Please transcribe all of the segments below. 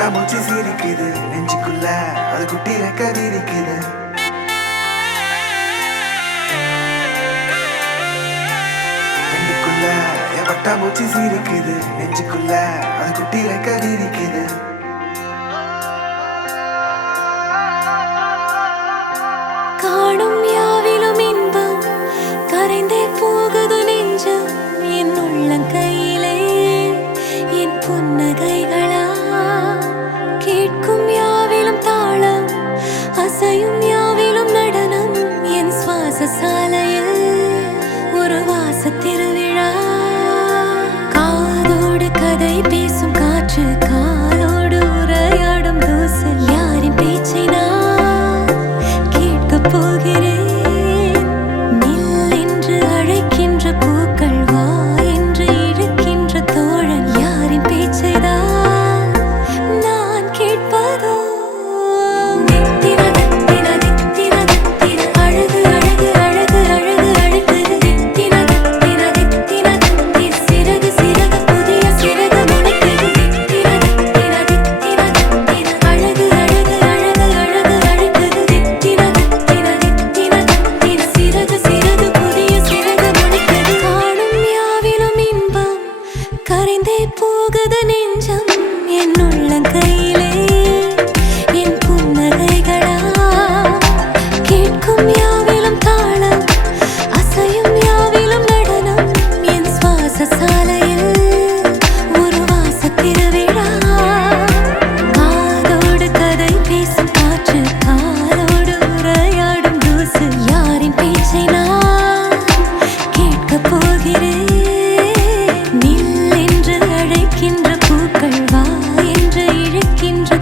பட்டாம்பூச்சி சிரிக்குது நெஞ்சுக்குள்ள, அது குட்டி ரெக்க விரிக்குது. கண்ணுக்குள்ள என் பட்டாம்பூச்சி சிரிக்குது நெஞ்சுக்குள்ள, அது குட்டி ரெக்க விரிக்குது. காணும் யாவிலும் இன்பம் கரைந்தே போகுது நெஞ்சம், என் உள்ளங்கையிலே என் புன்னகைகளா. கேட்கும் யாவிலும் தாளம், அசையும் யாவிலும் நடனம், என் சுவாச சாலையில் ஒரு வாச திருவிழா. காதோடு கதை பேசும் காற்று, காலோடு உரையாடும் தூசு, யாரின் பேச்சை நான் கேட்கப் போகிறேன். நில் என்று அழைக்கின்ற பூக்கள், வா என்று இழுக்கின்ற தோழன், யாரின் பேச்சை தான் நான் கேட்பதோ. தித்தின தித்தின தித்தின தித்தின, அழகு அழகு அழகு அழகு அழைக்குது. தித்தின தித்தின தித்தின தித்தின, சிறகு சிறகு புதிய சிறகு முளைக்குது. தித்தின தித்தின தித்தின தித்தின, அழகு அழகு அழகு அழகு அழைக்குது. தித்தின தித்தின தித்தின தித்தின, சிறகு சிறகு புதிய சிறகு முளைக்குது. காணும் யாவிலும் இன்பம் கரைந்தே போகுது நெஞ்சம், என் உள்ளங்கையிலே என் புன்னகைகளா. கேட்கும் யாவிலும் தாளம், அசையும் யாவிலும் நடனம், என் சுவாச சாலையில் ஒரு வாச திருவிழா. காதோடு கதை பேசும் காற்று, காலோடு உரையாடும் தூசு, யாரின் பேச்சை நான் கேட்கப் போகிறேன். நில் என்று அழைக்கின்ற பூக்கள், வா என்று இழுக்கின்ற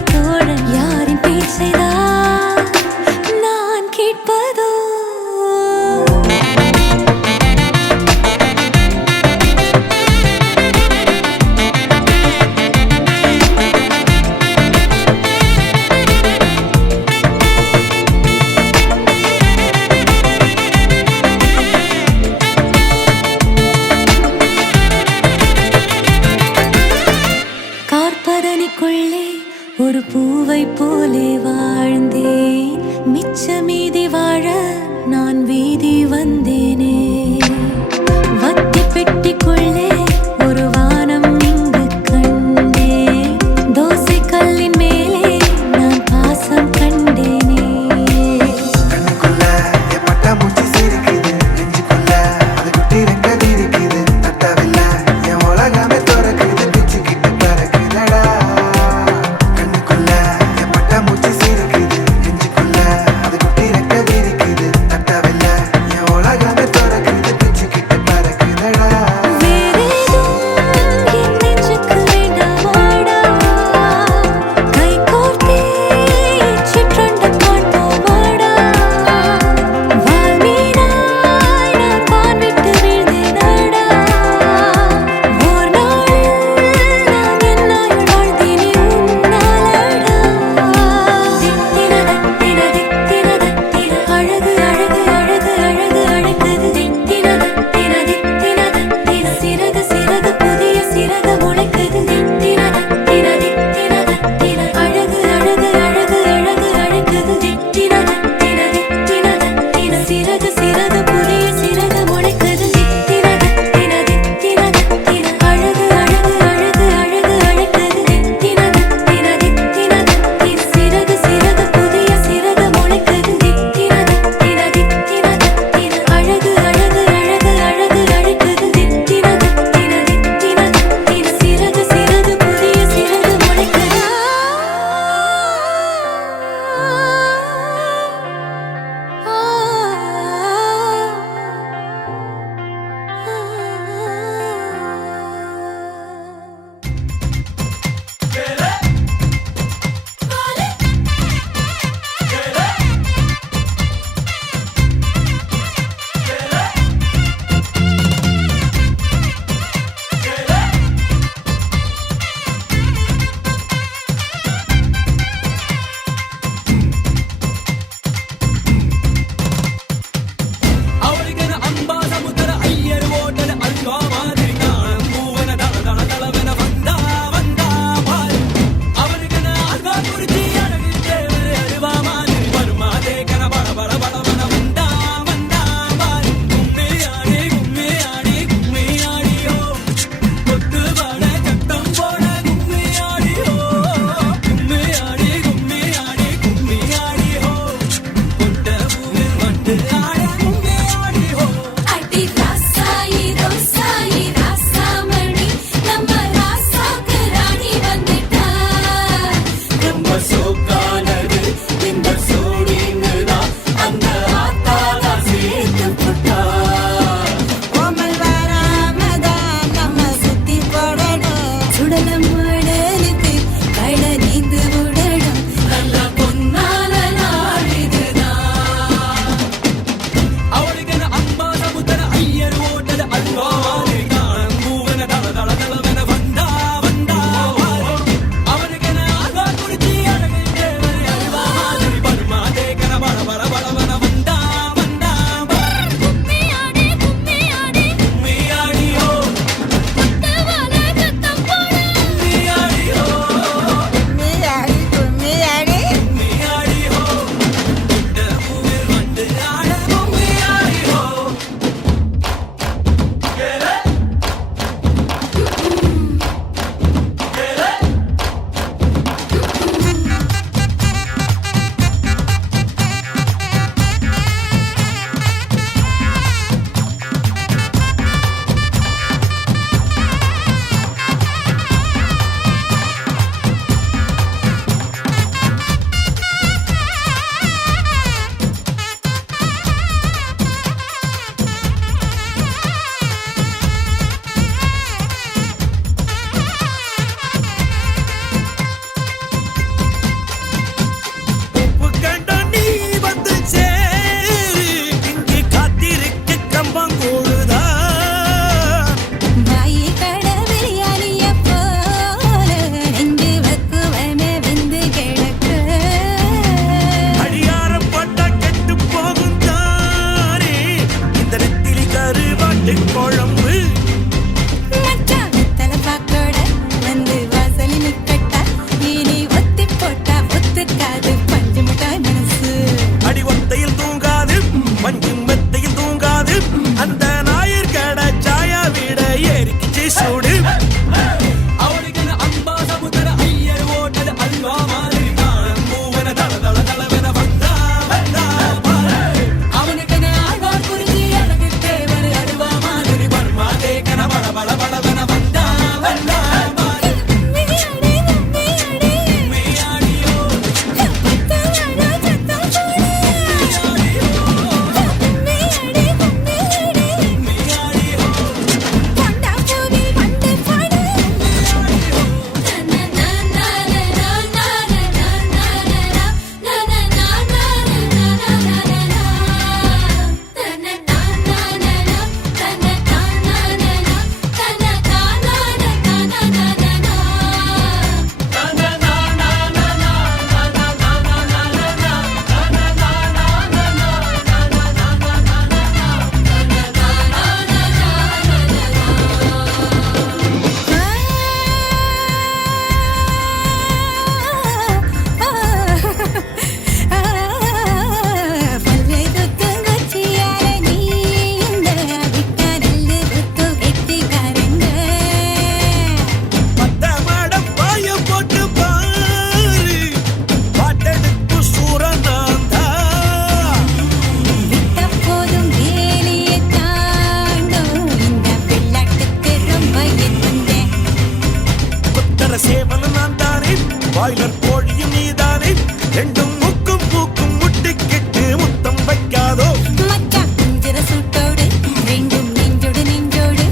பாய்லர் கோழியும் நீதானே ரெண்டும் முக்கும் பூக்கும் முட்டிக்கிட்டு முத்தம் வைக்காதோ மச்சான் குஞ்சிர சூட்டோடு ரெண்டும் நெஞ்சோடு நெஞ்சோடு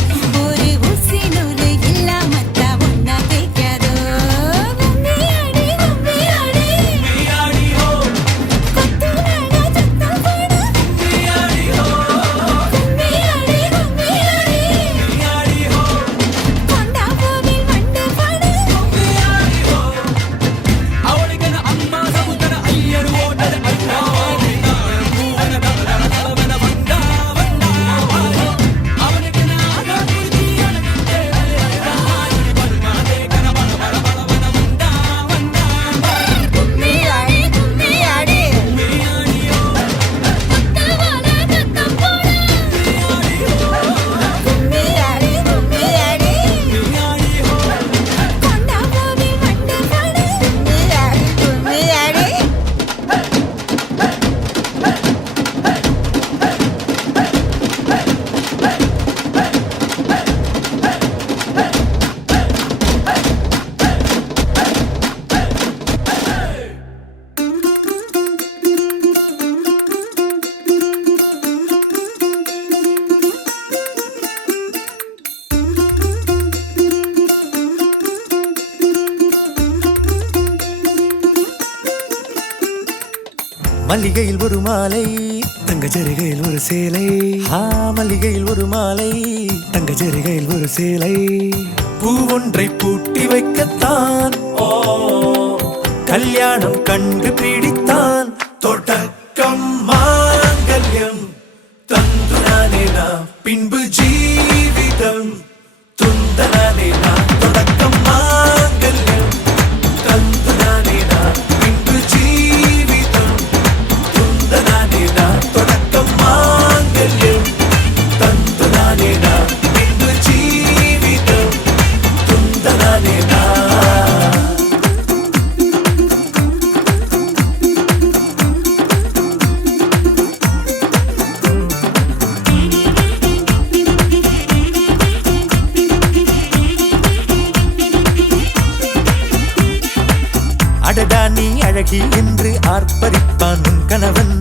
ஒரு ஊசி நூலு இல்லாமத்தா ஒன்னா தேய்க்காதோ கும்மியாடி கும்மியாடி கும்மியாடியோ கொத்து நாடா சத்தம் போடு கும்மியாடியோ கும்மியாடி கும்மியாடி கும்மியாடியோ கொண்டா பூவில் வண்டு பாடு கும்மியாடியோ அவளுக்கு அம்மா சமுத்திர ஐயர் ஓட்டது அண்ணா கும்மியாடி கும்மியாடி கொத்தவால சத்தம் போடு கும்மியாடி கும்மியாடி கொண்டா பூவில் வண்டு பாடு கும்மியாடி கும்மியாடி மல்லிகையில் ஒரு மாலை தங்க ஜரிகையில் ஒரு சேலை மல்லிகையில் ஒரு மாலை தங்க ஜரிகையில் ஒரு சேலை பூ ஒன்றை பூட்டி வைக்கத்தான் கல்யாணம் கண்டு பிடித்தான் தொடக்கம் மாங்கல்யம் தந்துனானே நாம் பின்பு ஜீவிதம் துந்தனானே நாம் தொடக்கம் மாங்கல்யம் தந்துனானே நாம் பின்பு ஜீவிதம் துந்தனானே நாம் தொடக்கம் மாங்கல்யம் தந்துனானே நாம் பின்பு ஜீவிதம் துந்தனானே நாம் அடடா நீ அழகி என்று ஆர்ப்பரிப்பான் உன் கணவன்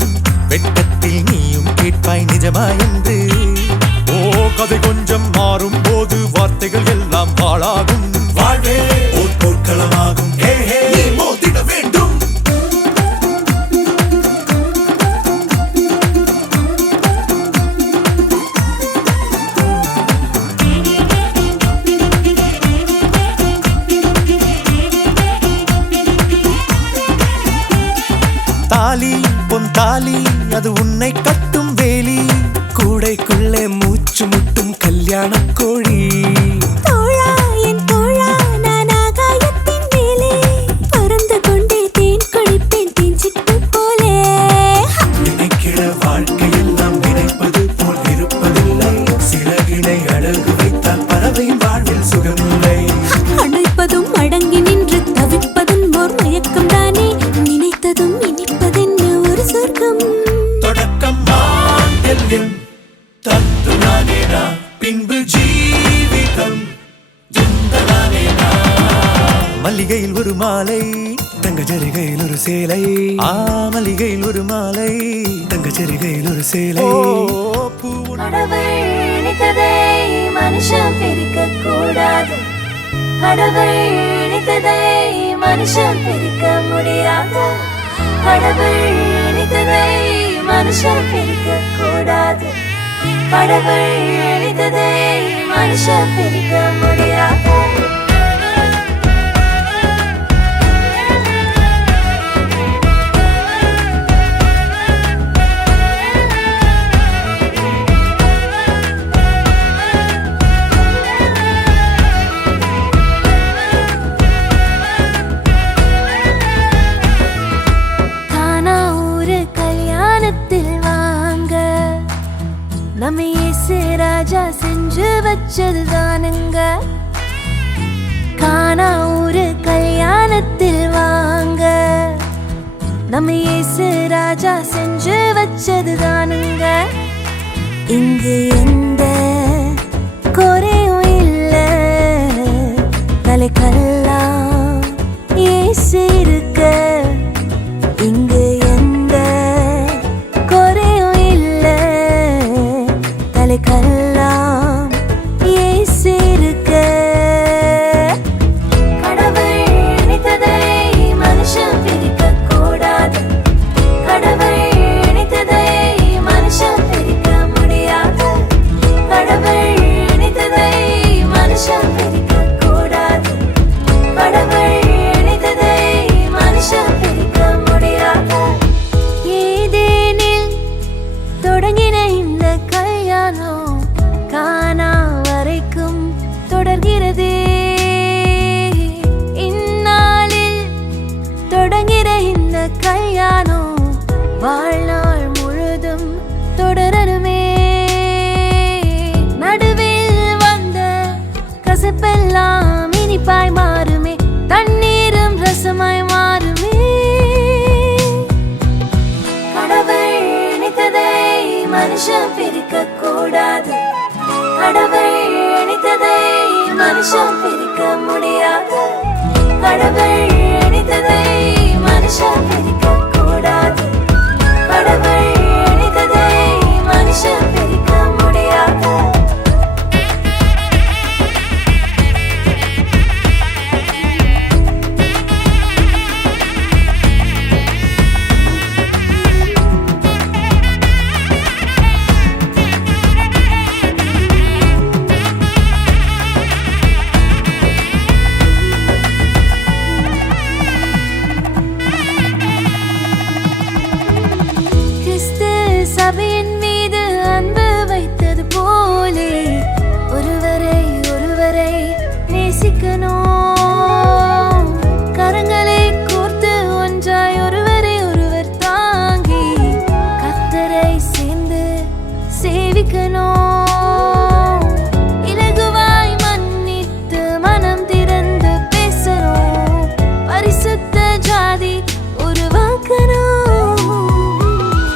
வெட்கத்தில் நீயும் கேட்பாய் நிஜமா என்று கதை கொஞ்சம் மாறும் போது வார்த்தைகள் எல்லாம் பாழாகும் வாழ்வே ஒரு போர்க்களமாகும் மோதிட வேண்டும் தாலி பொன் தாலி அது உன்னை கட்டும் வேலி கூடைக்குள்ளே மூச்சு முட்டும் கல்யாண கோழி தோழா என் தோழா நான் ஆகாயத்தின் மேலே பறந்து கொண்டே தேன் குடிப்பேன் தேஞ்சிட்டு போலே நினைக்கிற வாழ்க்கையெல்லாம் நினைப்பது போல் இருப்பதில்லை சிறகினை அழகு வைத்தால் பறவையின் வாழ்வில் சுகமில்லை அணைப்பதும் அடங்கி நின்று தவிப்பதும் ஓர் மயக்கம் தானே நினைத்ததும் இனிப்பதென்ன ஒரு சொர்க்கம் தொடக்கம் மாங்கல்யம் தந்துனானே நாம் பின்பு ஜீவிதம் துந்தனானே நாம் மல்லிகையில் ஒரு மாலை தங்க ஜரிகையில் ஒரு சேலை மல்லிகையில் ஒரு மாலை தங்க ஜரிகையில் ஒரு சேலை கடவுள் நினைத்ததை மனுஷன் பிரிக்க கூடாது கடவுள் நினைத்ததை மனுஷன் பிரிக்க முடியாது கடவுள் நினைத்ததை மனுஷன் பிரிக்க கூடாது கடவுள் நினைத்ததை மனுஷன் பிரிக்க முடியாது காணா ஊரு கல்யாணத்தில் வாங்க நம்ம இயேசு ராஜா செஞ்சு வச்சது தானுங்க காணா ஊரு கல்யாணத்தில் வாங்க நம்ம இயேசு ராஜா செஞ்சு வச்சது தானுங்க இங்கு எந்த குறையும் இல்ல தலைக்கெல்லாம் இயேசு கடவுள் இணைத்ததை மனுஷன் பிரிக்க கூடாது. கடவுள் இணைத்ததை மனுஷன் பிரிக்க முடியாது. கிறிஸ்து சபையின் மீது அன்பு வைத்தது போலே ஒருவரை ஒருவரை நேசிக்கணும். கரங்களை கோர்த்து ஒன்றாய் ஒருவரை ஒருவர் தாங்கி கர்த்தரை சேர்ந்து சேவிக்கணும். இலகுவாய் மன்னித்து மனம் திறந்து பேசணும். பரிசுத்த ஜாதி உருவாக்கணும்.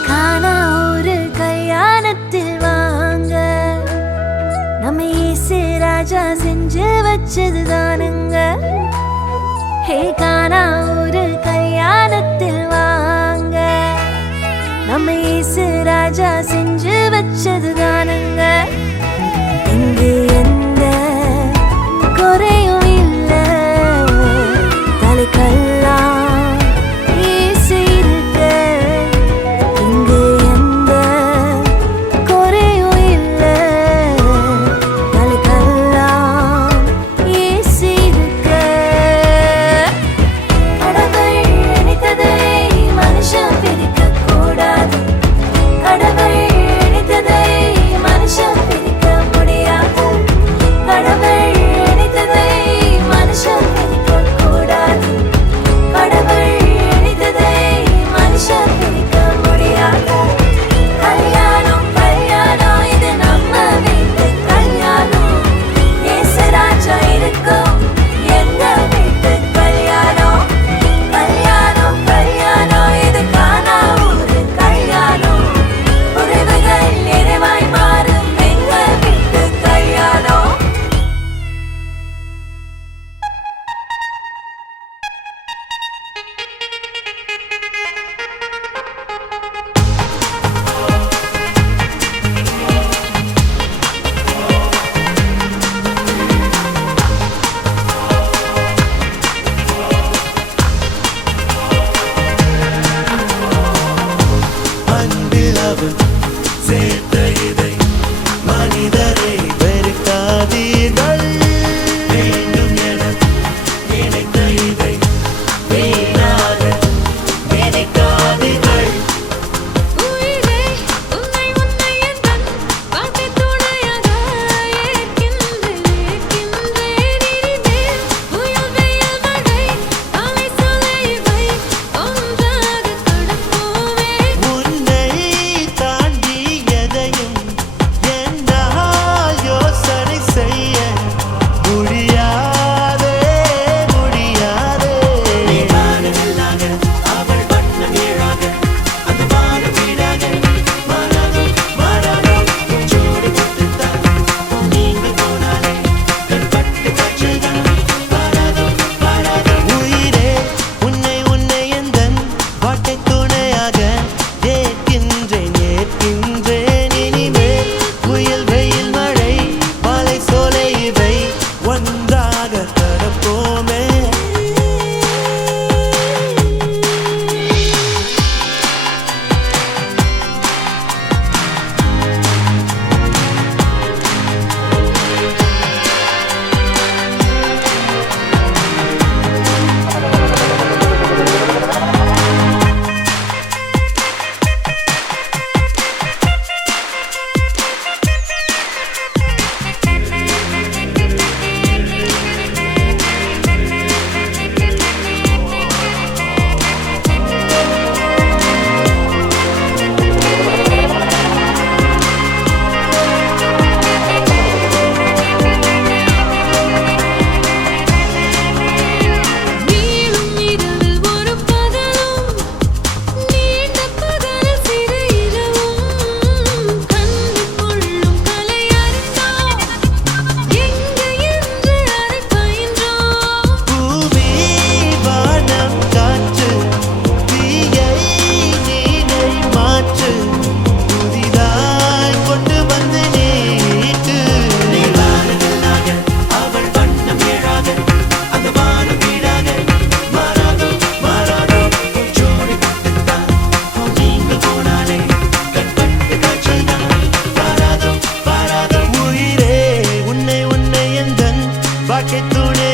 காணா ஒரு கல்யாணத்தில் வாங்க நம்ம இயேசு ராஜா செஞ்சு வச்சது தானுங்க. ஹே, காணா ஒரு கல்யாணத்தில் வாங்க நம்ம இயேசு ராஜா செஞ்சு வச்சது தானுங்க. இங்கு எந்த குறையும் இல்ல, தலைக்கெல்லாம் இயேசு இருக்க. இங்கு எந்த குறையும் இல்ல, தலைக்கெல்லாம் இயேசு இருக்க.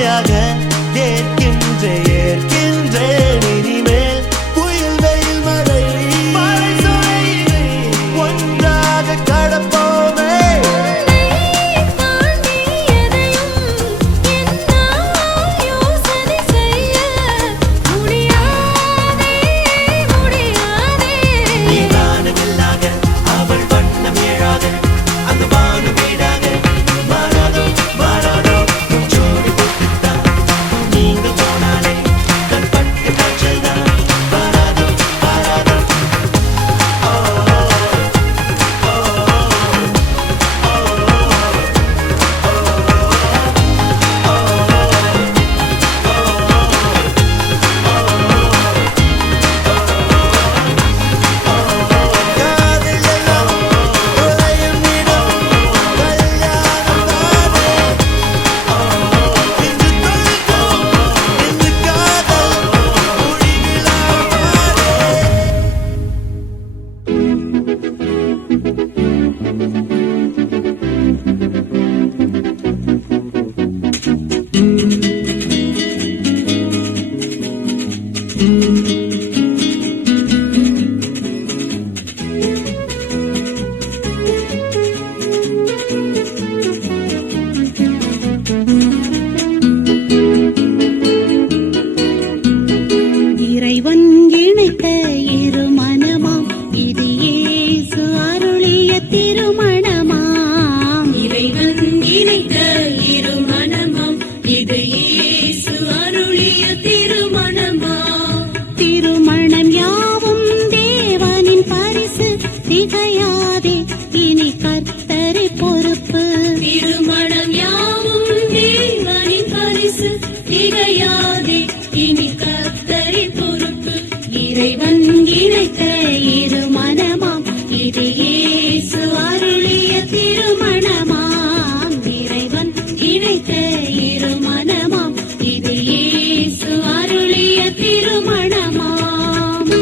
மழையாக ஏற்கின்றேன் இனிமேல் புயல் வெயில் மழை மழை சொலையினை ஒன்றாக கடப்போமே தாண்டி எதையும் என்னால் யோசனை செய்ய முடியாதே நீ வானவில்லாக அவள் வண்ணம் ஏழாக அந்த வானு வீடாக மாறாதோ மாறாதோ ஜோடி போட்டுத்தான் நீங்க போனாலே கண் பட்டு காய்ச்சல் தான் மாறாதோ மாறாதோ காதல் எல்லாம் உலயம் இடம் கல்யாணம் தானே இன்று தொழுதோம் இன்று காதல் முடிவிலாமானே இறைவன் இணைத்த இரு மனமாம் இது இயேசு அருளிய திருமணமாம் இறைவன் இணைத்த இரு மனமாம் இது இயேசு அருளிய திருமணமாம் திருமணம் யாவும் தேவனின் பரிசு திகையாதே இனி கர்த்தரை பொறுப்பு திருமணம் யாவும் தேவனின் பரிசு திகையாதே இனி கர்த்தரை பொறுப்பு இறைவன் இணைத்த இரு மனமாம் இது இயேசு அருளிய திருமணமாம் இறைவன் இணைத்த இரு மனமாம் இது இயேசு அருளிய திருமணமாம்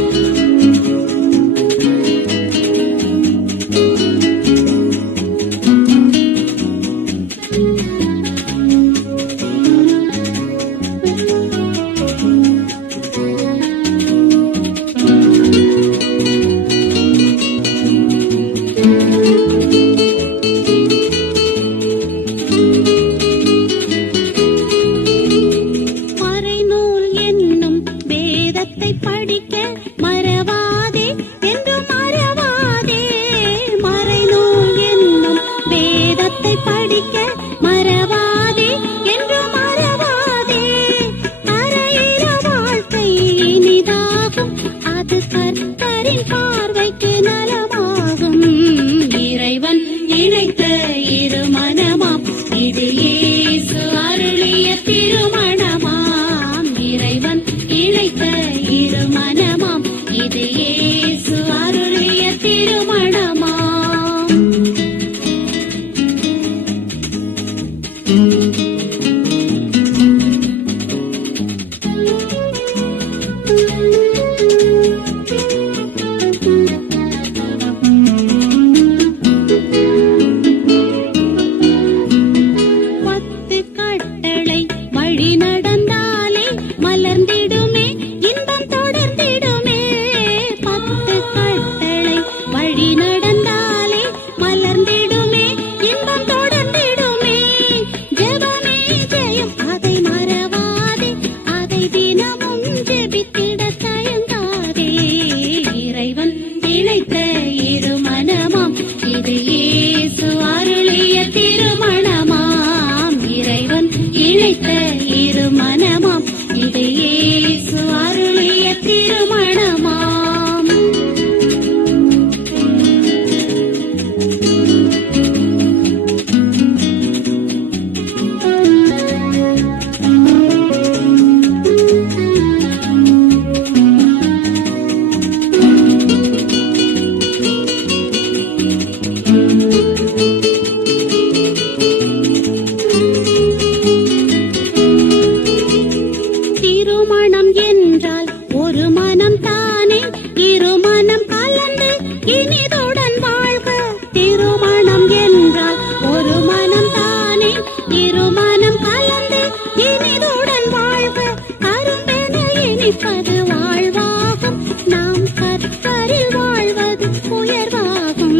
இனிப்பது வாழ்வாகும் நாம் கர்த்தரில் வாழ்வது உயர்வாகும்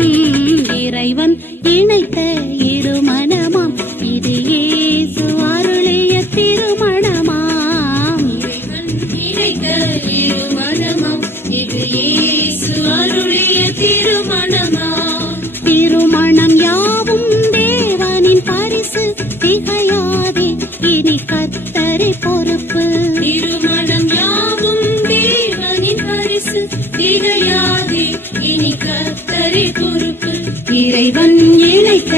இறைவன் இணைத்த இருமனமாம் இது இயேசு அருளிய திருமணமாம் இறைவன் இணைத்த இருமனமாம் இது இயேசு அருளிய திருமணமாம் திருமணம் யாவும் தேவனின் பரிசு திகையாதே இனி கர்த்தரை பொறுப்பு திருமணம் யாவும் தேவனின் பரிசு திகையாதே இனி கர்த்தரை பொறுப்பு இறைவன் இணைத்த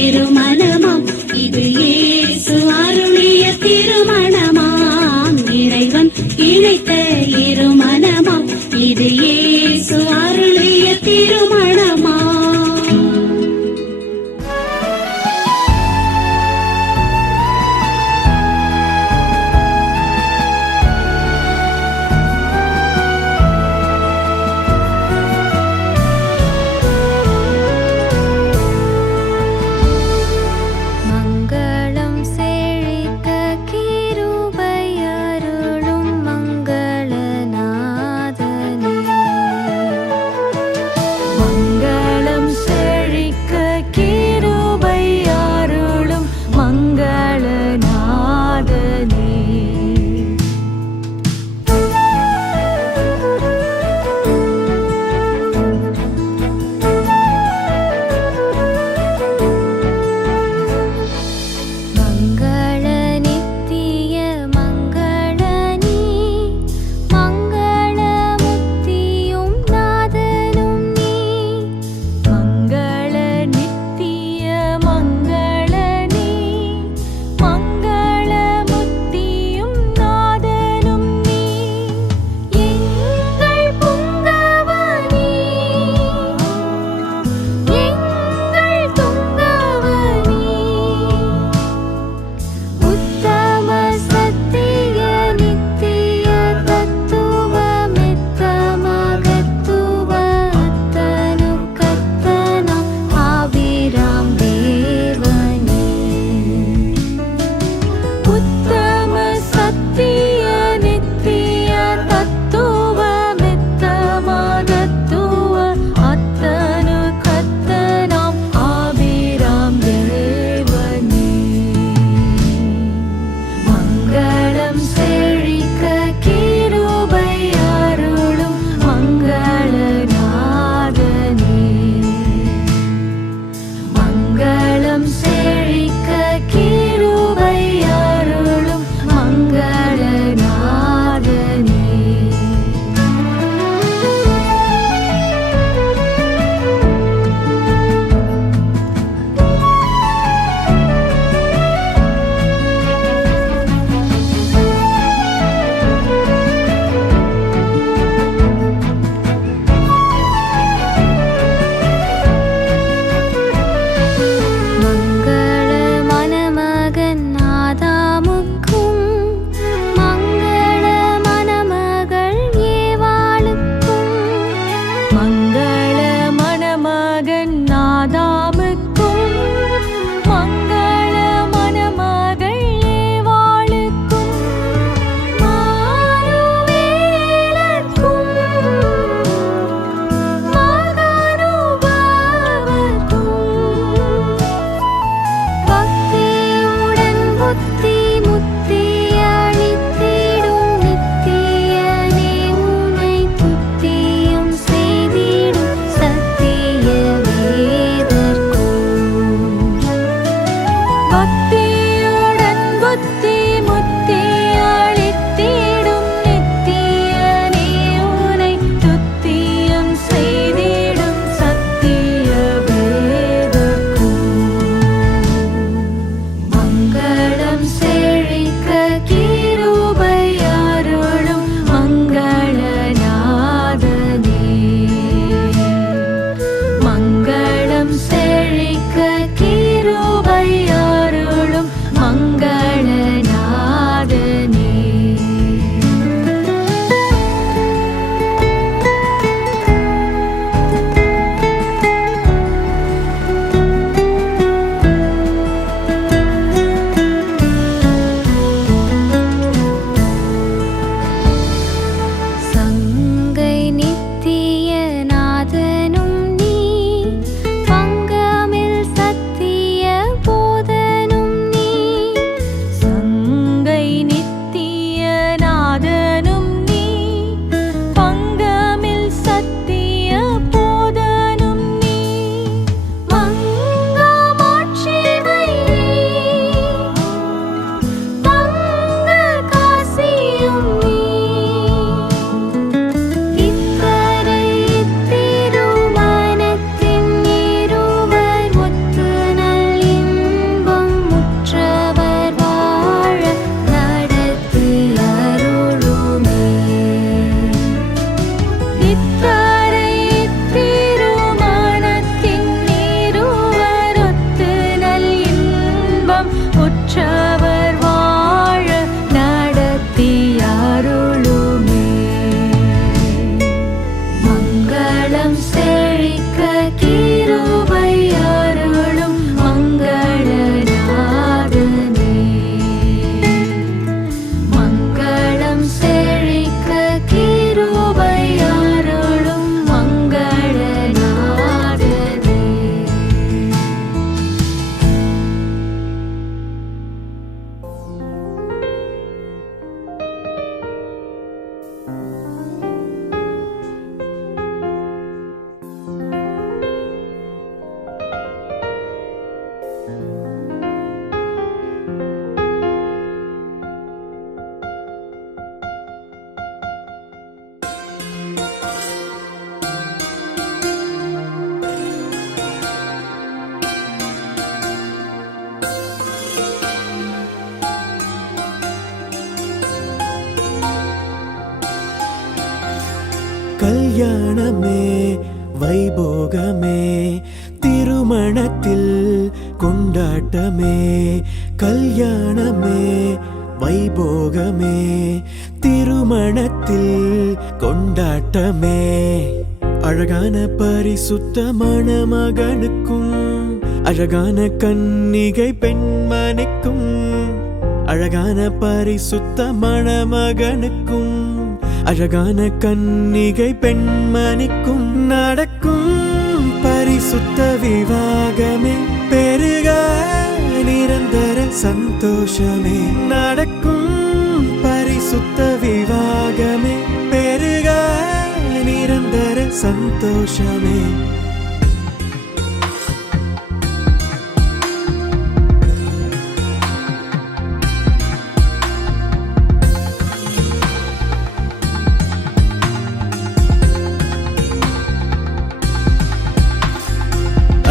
இருமனமாம் இது இயேசு அருளிய திருமணமாம் இறைவன் இணைத்த இருமனமாம் இது இயேசு அருளிய திருமணமாம் மங்களம் செழிக்க கிருபை அருளும் மங்களநாதனே கல்யாணமே வைபோகமே திருமணத்தில் கொண்டாட்டமே கல்யாணமே வைபோகமே திருமணத்தில் கொண்டாட்டமே அழகான பரிசுத்த மணமகனுக்கும் அழகான கன்னிகை பெண்மணிக்கும் அழகான பரிசுத்த மணமகனுக்கும் அழகான கன்னிகை பெண்மணிக்கும் நடக்கும் பரிசுத்த விவாகமே பெருக நிரந்தர சந்தோஷமே நடக்கும் பரிசுத்த விவாகமே பெருக நிரந்தர சந்தோஷமே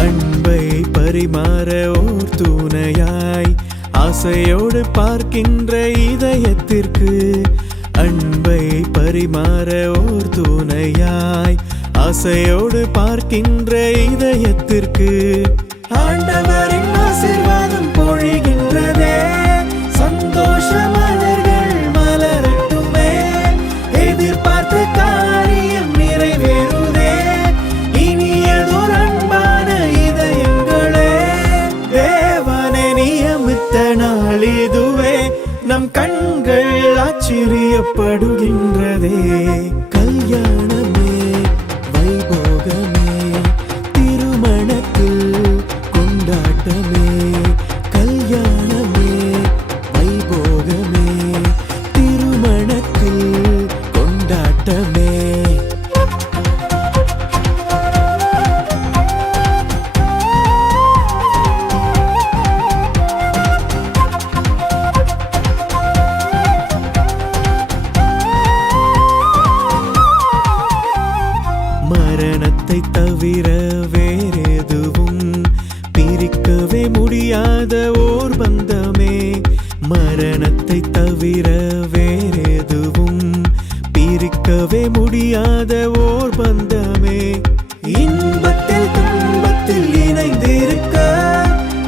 அன்பை பரிமாற ஓர் துணையாய் ஆசையோடு பார்க்கின்ற இதயத்திற்கு அன்பை பரிமாற ஓர் துணையாய் ஆசையோடு பார்க்கின்ற இதயத்திற்கு ஆண்டவரின் ஆசீர்வாதம் பொழிகின்றதே சந்தோஷ மலர்கள் மலரட்டுமே எதிர்பார்த்த காரியம் நிறைவேறுதே இனியதோர் அன்பான இதயங்களே தேவனை நியமித்த நாள் இதுவே நம் கண்கள் ஆச்சரியப்படுகின்றதே கல்யாணமே வைபோகமே திருமணத்தில் கொண்டாட்டமே கல்யாணமே வைபோகமே திருமணத்தில் கொண்டாட்டமே மரணத்தை தவிர வேறெதுவும் பிரிக்கவே முடியாத ஓர் பந்தமே மரணத்தை தவிர வேறெதுவும் பிரிக்கவே முடியாத ஓர் பந்தமே இன்பத்தில் துன்பத்தில் இணைந்திருக்க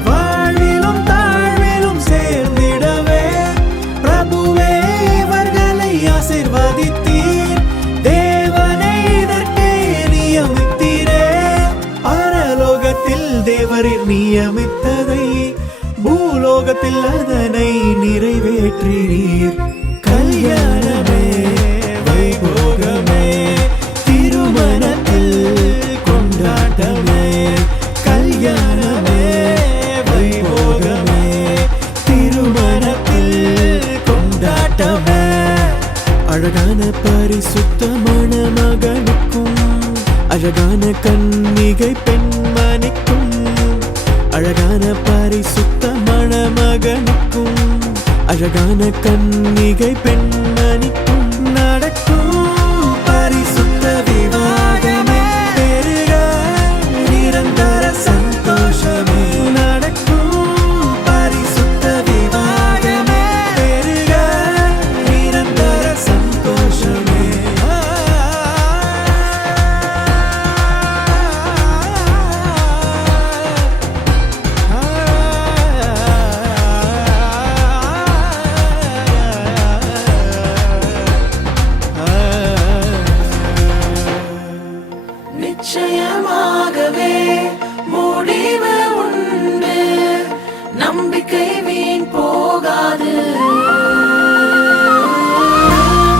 வாழ்விலும் தாழ்விலும் சேர்ந்திடவே பிரபுவே இவர்களை ஆசீர்வதித்தீர் தேவனை இதற்கே நியமித்தீரே பரலோகத்தில் தேவரின் நியமித்ததை பூலோகத்தில் அதனை நிறைவேற்றினீர் கல்யாணமே வைபோகமே திருமணத்தில் கொண்டாட்டமே கல்யாணமே வைபோகமே திருமணத்தில் கொண்டாட்டமே அழகான பரிசுத்த மணமகனுக்கும் அழகான கன்னிகை பெண்மணிக்கும் அழகான பரிசுத்த மணமகனுக்கும் அழகான கன்னிகை பெண்மணிக்கும் நடக்கும் பரிசுத்த விவாகமே பெருக நிரந்தர சந்தோஷமே நடக்கும் பரிசுத்த விவாகமே பெருக நிரந்தர சந்தோஷமே நிச்சயமாகவே முடிவு உண்டு நம்பிக்கை வீண் போகாது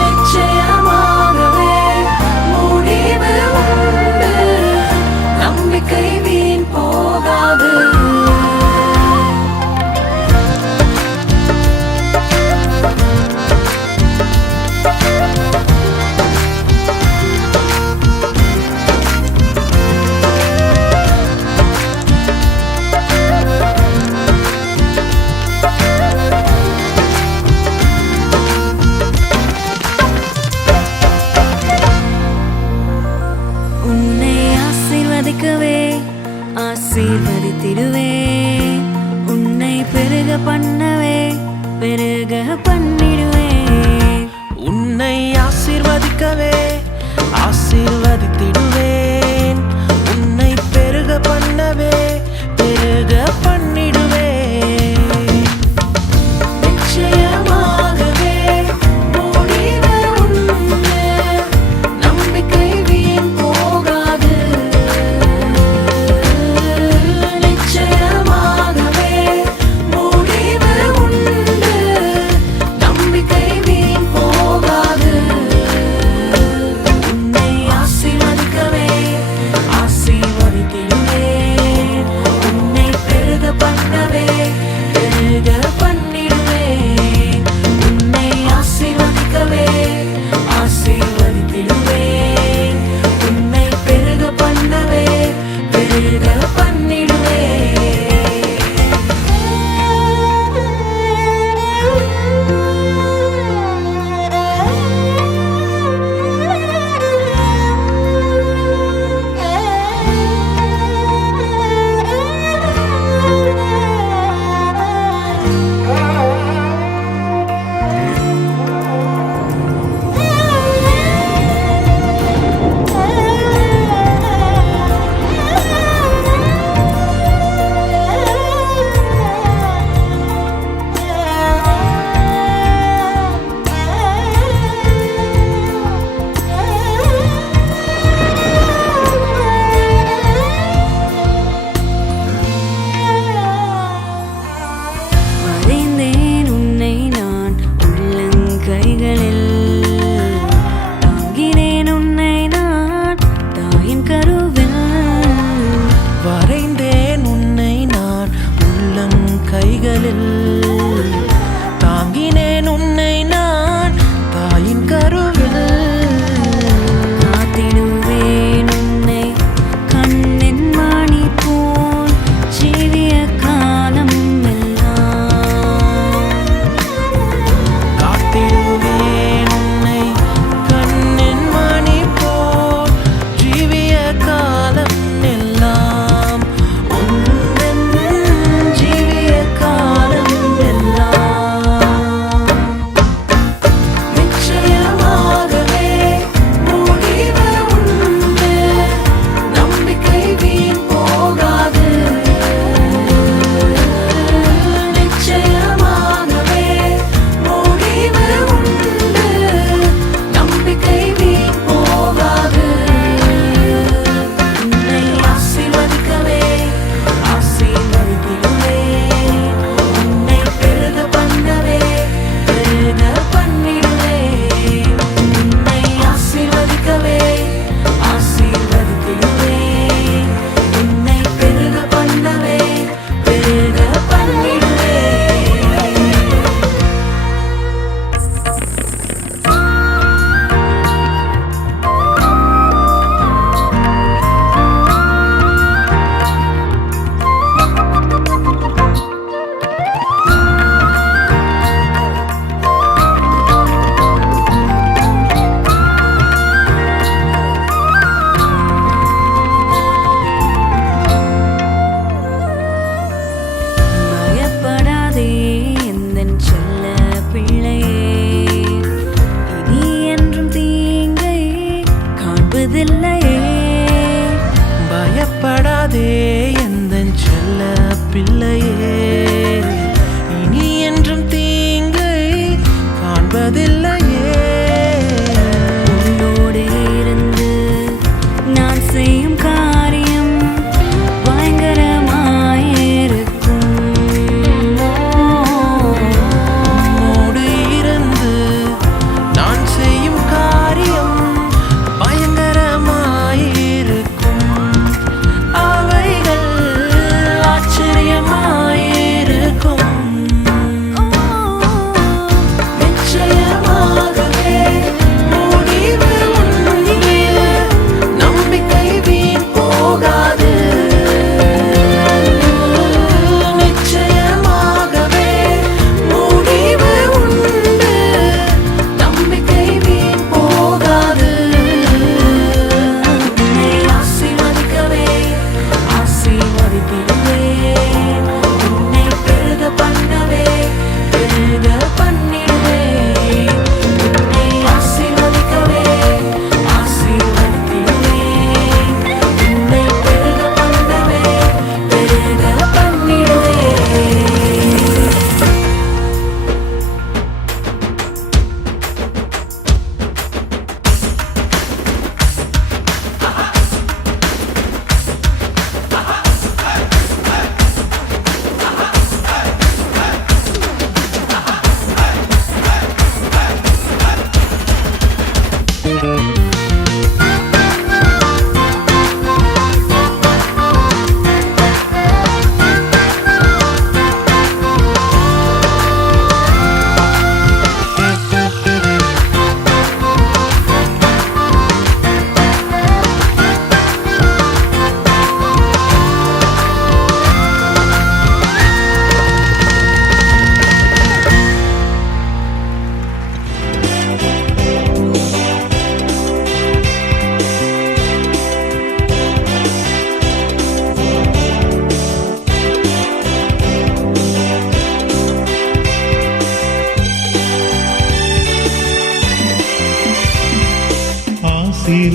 நிச்சயமாகவே முடிவு உண்டு நம்பிக்கை வீண் போகாது உன்னை ஆசீர்வதிக்கவே ஆசீர்வதித்திடுவே உன்னை பெருக பண்ணவே பெருக பண்ணிடுவே உன்னை ஆசீர்வதிக்கவே ஆசீர்வதி இருப்பதில்லையே. உன்னோடு இருந்து நான் செய்யும் காரியம் பயங்கரமாயிருக்கும். உன்னோடு இருந்து நான் செய்யும் காரியம் பயங்கரமாயிருக்கும். அவைகள் ஆச்சரியமாயிருக்கும். நிச்சயமாகவே முடிவு உண்டு. நம்பிக்கை வீண் போகாது. நிச்சயமாகவே முடிவு உண்டு. நம்பிக்கை வீண் போகாது. உன்னை ஆசீர்வதிக்கவே ஆசீர்வதித்திடுவேன். உன்னை பெருக பண்ணவே பெருக பண்ணிடுவேன். உன்னை ஆசீர்வதிக்கவே ஆசீர்வதித்திடுவேன். உன்னை பெருக பண்ணவே பெருக பண்ணிடுவேன்.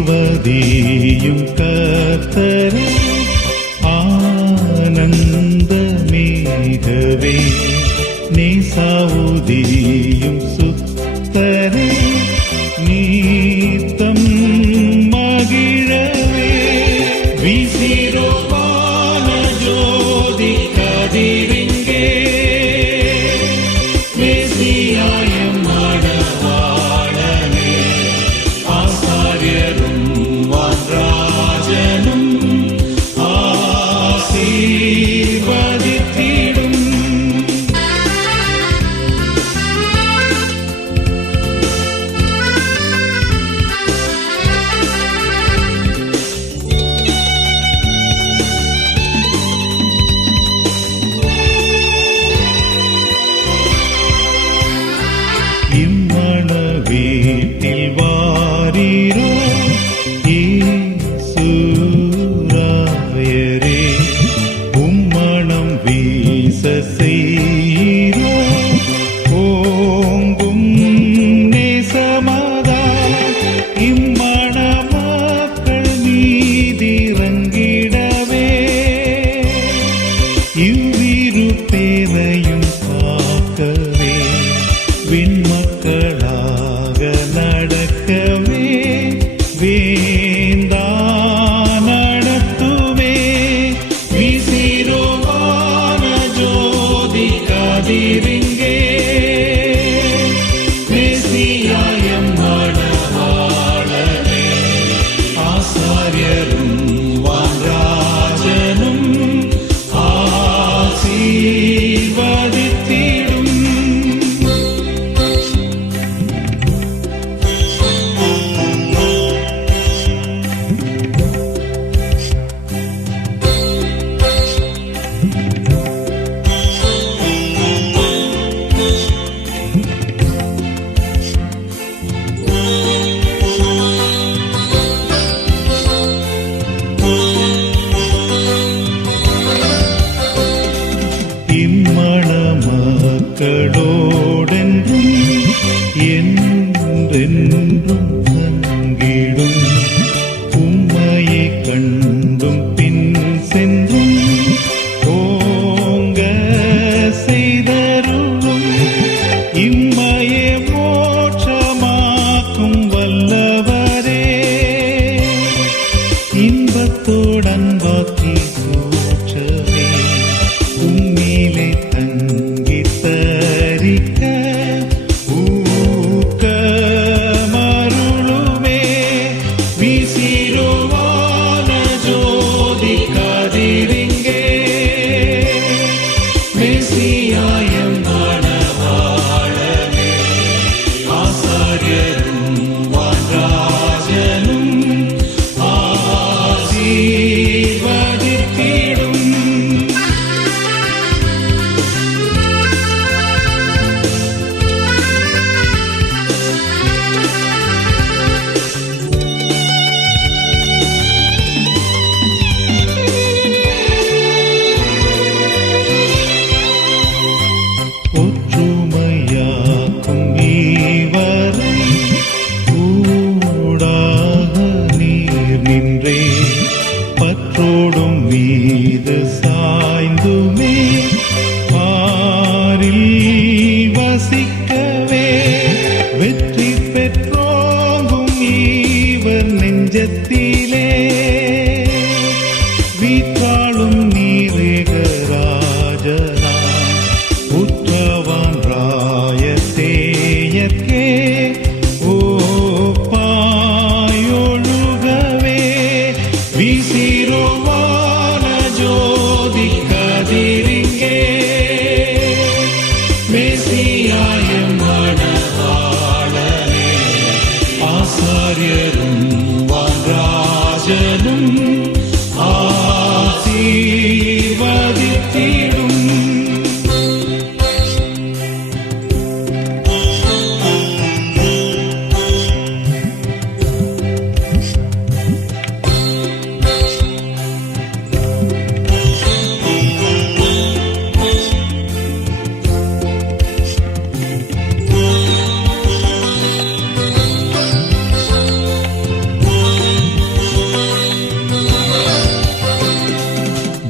ஆசீர்வதியும் கர்த்தரே ஆனந்தமேகவே நேசாவுதியும் சுத்தரே நீத்தம் மகிழவே வீசிரோவான ஜோதி கதிரிங்கே மேசியாயம் மணவாளனே ஆசாரியரும் வான்ராஜனும் ஆசீர்வதித்திடும். இம்மண வீட்டில் வாரீரோ ஈசுராயரே உம்மணம் வீச செய்ரோ ஓங்கும் நேசமதா இம்மண மக்கள் மீதிறங்கிடவே இவ்விரு பேரையும் காக்கவே விண்மக்களாக நடக்கவே வேந்தா நடத்துவே விசிரோவான ஜோதி கதிரிங்கே மேசியாயம் மணவாளனே ஆசாரியரும் வான்ராஜனும் ஆசீர்வதித்திடும். இம்மண மக்களோடென்றும் என்றென்றும் தங்கிடும் உம்மையை கண்டும் பின் சென்றும் ஓங்க செய்தருளும் இம்மையை மோட்ச ஆரியரும் வாராஜனும் ஆசீர்வதித்திடும்.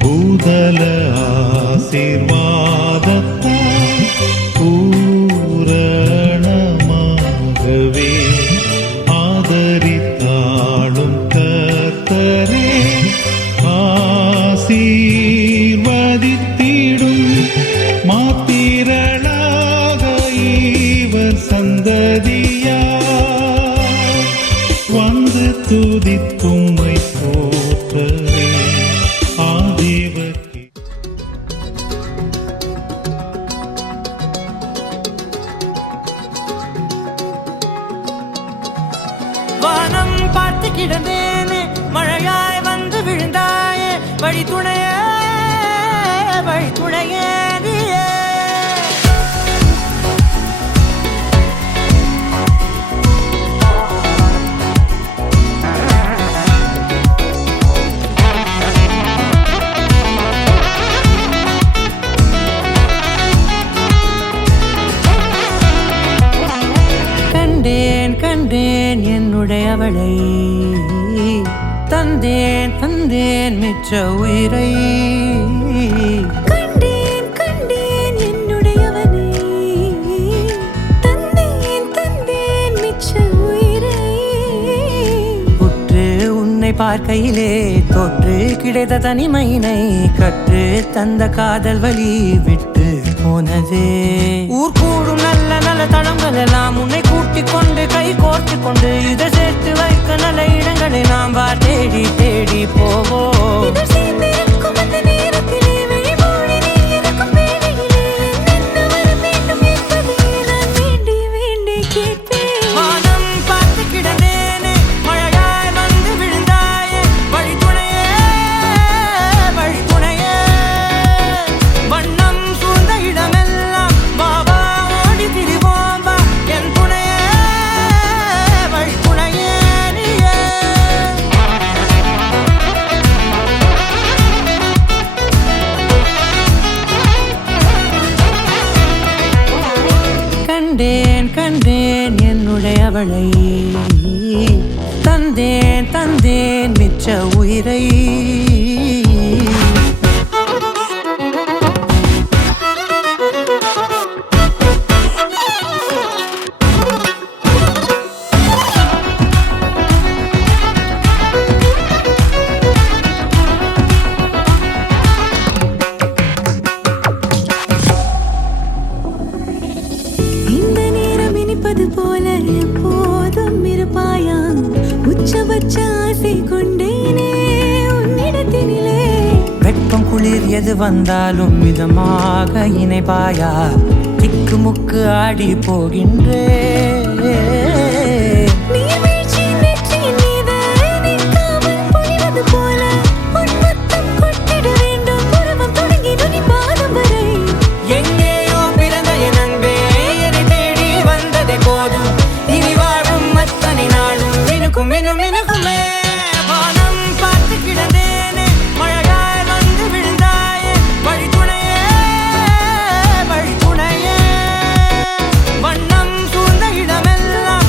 பூதல ஆசீர்வாதத்தால் பூரணமாகவே ஆதரித்தாளும் கர்த்தரே ஆசீர்வதித்திடும். மாத்திரளாக இவர் சந்ததியா வந்து துதித்தும்மை போற்றவே ஆதிவர்க்கி. வானம் பார்த்து கிடந்தேனே, மழையாய் வந்து விழுந்தாயே, வழி துணையே நீயே. கண்டேன் என்னுடையவளை, தந்தேன் மிச்ச உயிரை. கண்டேன் என்னுடையவனை, தந்தேன் மிச்ச உயிரை. உற்று உன்னை பார்க்கையிலே தோற்று கிடைத்த தனிமையினை கற்று தந்த காதல் வழி விட்டு போனதே. ஊர் கூடும் நல்ல நல்ல தளங்கள் எல்லாம் உன்னை கூட்டிக் கொண்டு கை கோர்த்து கொண்டு இதை சேர்த்து வைக்க நல்ல இடங்களை நாம் தேடி தேடி போவோம். இதழ் சேர்ந்திருக்கும் அந்த நேரத்திலே விழிமூடி நீ இருக்கும் வேளையிலே என்ன வர வேண்டும் என்பதை நான் வேண்டி வேண்டி கேட்பேன். வானம் பார்த்து கிடந்தேனே, மழையாய் வந்து விழுந்தாயே, வழி துணையே வண்ணம் சூழ்ந்த இடமெல்லாம் பாபா ஓடி திரிவோம் வா, என் துணையே வழி துணையே நீயே. கண்டேன் என்னுடையவளை, தந்தேன் மிச்ச உயிரை. இந்த நேரம் இனிப்பது போல எப்போதும் இருப்பாயா, உச்சபட்ச ஆசை கொண்டேனே உன்னிடத்தினிலே. வெட்கம் குளிர் எது வந்தாலும் மிதமாக இணைப்பாயா, திக்கு முக்கு ஆடி போகின்றே. நீர்வீழ்ச்சியின் நெற்றியின் மீது நிற்காமல் பொழிவது போல உன் முத்தம் கொட்டிட வேண்டும், உருவம் தொடங்கி நுனி பாதம் வரை. எங்கேயோ பிறந்த என் அன்பே, என்னை தேடி வந்ததே போதும், இனி வாழும் அத்தனை நாளும் மினுக்குமே. வானம் பார்த்து கிடந்தேனே, மழையாய் வந்து விழுந்தாயே, வழி துணையே வண்ணம் சூழ்ந்த இடமெல்லாம்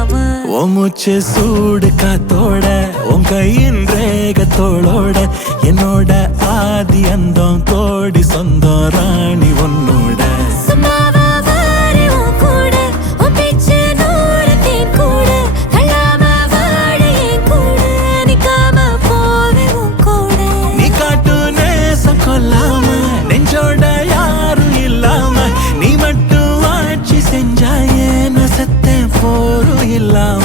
இல்லாம ஓ மூச்சு சூடு காத்தோட உன் கையின் ரேகத்தோளோட என்னோட ஆதி அந்தம் கோடி சொந்தம் ராணி உன்னோட சும்மாவா வாரி உன் கூட உன் பேச்சு நூறு தேன் கூட கல்லாம வாழ என் கூட நிக்காம போவே உன் கூட நீ காட்டு நேசம் கொல்லாம நெஞ்சோட யாரும் இல்லாம நீ மட்டும் ஆட்சி செஞ்சாயே நான் செத்தேன் போரும் இல்லாம